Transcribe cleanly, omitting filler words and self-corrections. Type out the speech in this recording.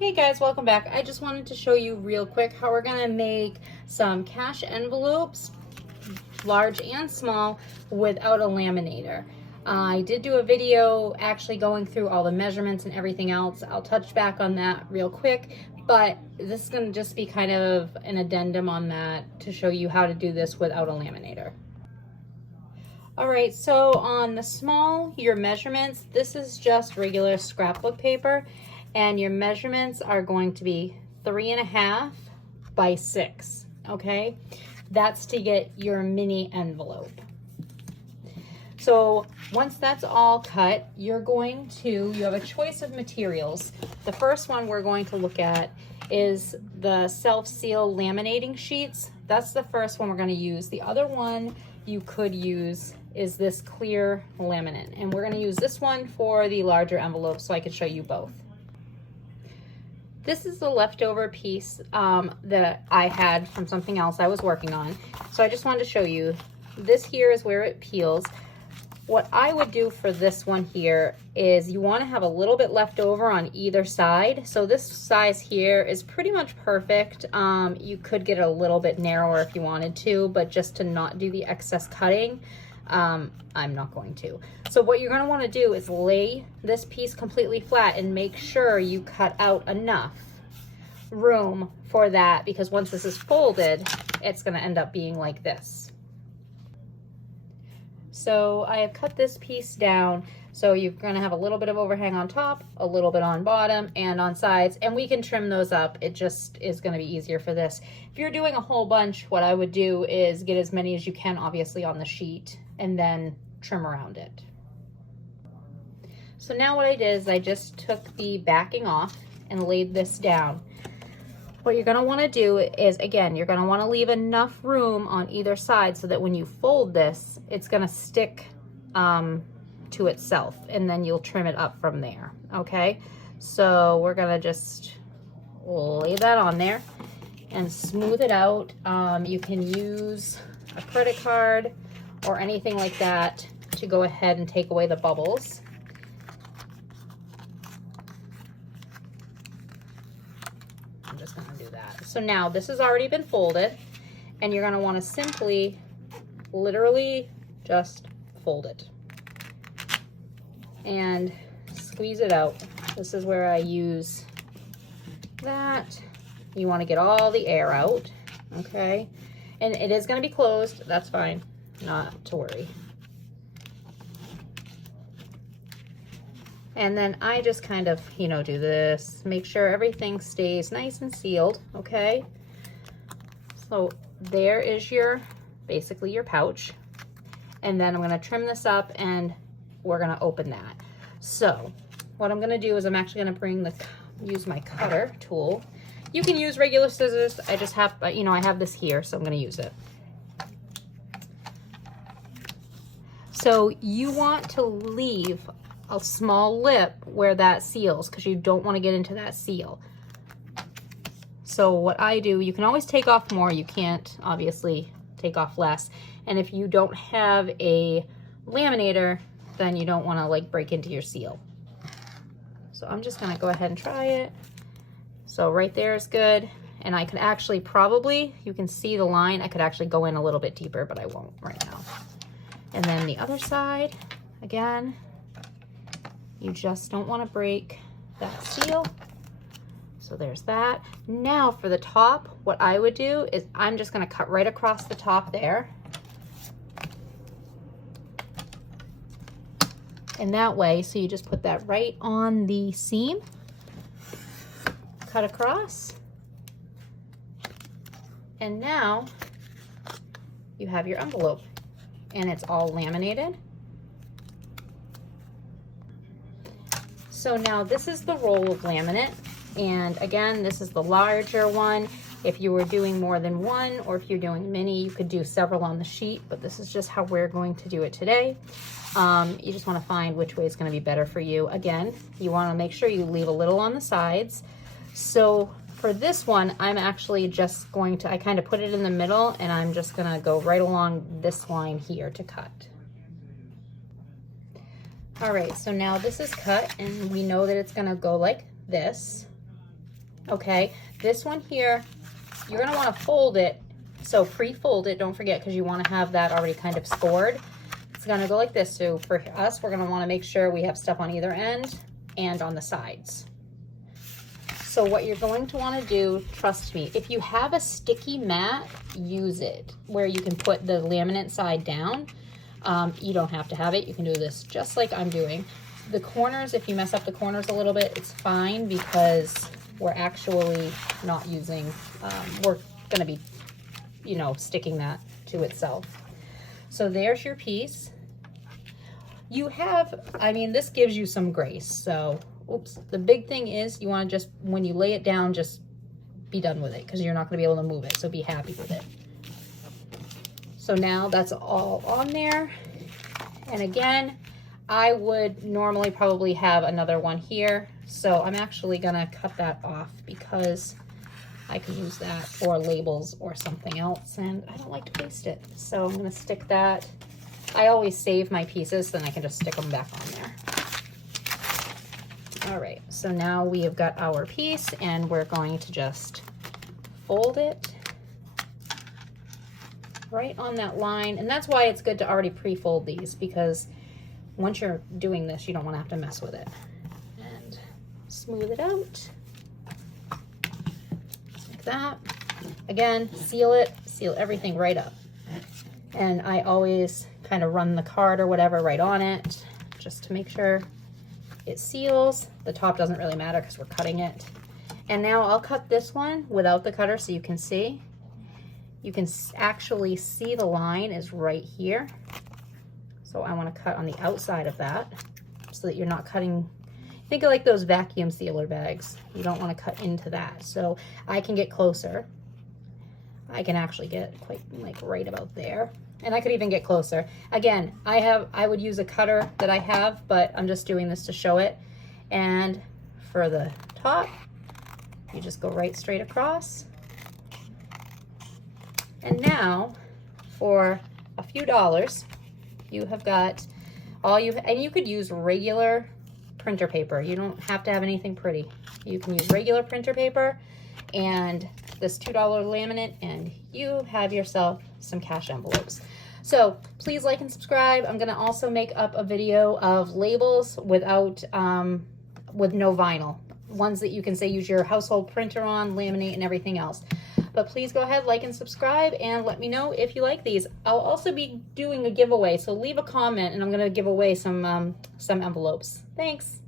Hey guys, welcome back. I just wanted to show you real quick how we're gonna make some cash envelopes, large and small, without a laminator. I did do a video actually going through all the measurements and everything else. I'll touch back on that real quick, but this is gonna just be kind of an addendum on that to show you how to do this without a laminator. All right, so on the small, your measurements, this is just regular scrapbook paper, and your measurements are going to be 3.5 by 6, okay? That's to get your mini envelope. So once that's all cut, you have a choice of materials. The first one we're going to look at is the self-seal laminating sheets. That's the first one we're gonna use. The other one you could use is this clear laminate, and we're gonna use this one for the larger envelope so I can show you both. This is the leftover piece that I had from something else I was working on. So I just wanted to show you, this here is where it peels. What I would do for this one here is you want to have a little bit left over on either side. So this size here is pretty much perfect. You could get it a little bit narrower if you wanted to, but just to not do the excess cutting, I'm not going to. So what you're going to want to do is lay this piece completely flat and make sure you cut out enough room for that, because once this is folded, it's going to end up being like this. So I have cut this piece down, so you're going to have a little bit of overhang on top, a little bit on bottom and on sides, and we can trim those up. It just is going to be easier for this. If you're doing a whole bunch, what I would do is get as many as you can, obviously, on the sheet, and then trim around it. So now what I did is I just took the backing off and laid this down. What you're going to want to do is, again, you're going to want to leave enough room on either side so that when you fold this, it's going to stick to itself, and then you'll trim it up from there, okay? So we're going to just lay that on there and smooth it out. You can use a credit card or anything like that to go ahead and take away the bubbles. I'm just gonna do that. So now this has already been folded, and you're gonna wanna simply, literally just fold it and squeeze it out. This is where I use that. You wanna get all the air out, okay? And it is gonna be closed, that's fine. Not to worry. And then I just kind of, do this, make sure everything stays nice and sealed, okay? So there is basically your pouch. And then I'm gonna trim this up and we're gonna open that. So what I'm gonna do is I'm actually gonna use my cutter tool. You can use regular scissors. I just have, I have this here, so I'm gonna use it. So you want to leave a small lip where that seals, because you don't want to get into that seal. So what I do, you can always take off more. You can't obviously take off less. And if you don't have a laminator, then you don't want to like break into your seal. So I'm just going to go ahead and try it. So right there is good. And I could actually you can see the line. I could actually go in a little bit deeper, but I won't right now. And then the other side, again, you just don't want to break that seal. So there's that. Now for the top, what I would do is I'm just going to cut right across the top there. And that way, so you just put that right on the seam, cut across, and now you have your envelope. And it's all laminated. So now this is the roll of laminate, and again, this is the larger one. If you were doing more than one, or if you're doing mini, you could do several on the sheet, but this is just how we're going to do it today. You just want to find which way is going to be better for you. Again, you want to make sure you leave a little on the sides. So for this one, I'm actually just I kind of put it in the middle, and I'm just gonna go right along this line here to cut. All right, so now this is cut, and we know that it's gonna go like this. okay? This one here, you're gonna wanna fold it. So pre-fold it, don't forget, because you wanna have that already kind of scored. It's gonna go like this. So for us, we're gonna wanna make sure we have stuff on either end and on the sides. So what you're going to wanna do, trust me, if you have a sticky mat, use it, where you can put the laminate side down. You don't have to have it. You can do this just like I'm doing. The corners, if you mess up the corners a little bit, it's fine because we're actually not using, we're gonna be, you know, sticking that to itself. So there's your piece. You have, I mean, this gives you some grace. So, oops, the big thing is you wanna just, when you lay it down, just be done with it because you're not gonna be able to move it. So be happy with it. So now that's all on there. And again, I would normally probably have another one here. So I'm actually gonna cut that off because I can use that for labels or something else, and I don't like to waste it. So I'm gonna stick that. I always save my pieces, then I can just stick them back on there. All right, so now we have got our piece and we're going to just fold it right on that line. And that's why it's good to already pre-fold these, because once you're doing this, you don't wanna have to mess with it. And smooth it out. That. Again, seal it, seal everything right up. And I always kind of run the card or whatever right on it just to make sure it seals. The top doesn't really matter because we're cutting it. And now I'll cut this one without the cutter so you can see. You can actually see the line is right here. So I want to cut on the outside of that so that you're not cutting. Think of like those vacuum sealer bags. You don't want to cut into that. So I can get closer. I can actually get quite like right about there. And I could even get closer. Again, I would use a cutter that I have, but I'm just doing this to show it. And for the top, you just go right straight across. And now for a few dollars, you have got and you could use regular printer paper. You don't have to have anything pretty. You can use regular printer paper and this $2 laminate, and you have yourself some cash envelopes. So please like and subscribe. I'm gonna also make up a video of labels without, with no vinyl. Ones that you can say use your household printer on, laminate, and everything else. But please go ahead, like and subscribe, and let me know if you like these. I'll also be doing a giveaway, so leave a comment and I'm gonna give away some envelopes. Thanks.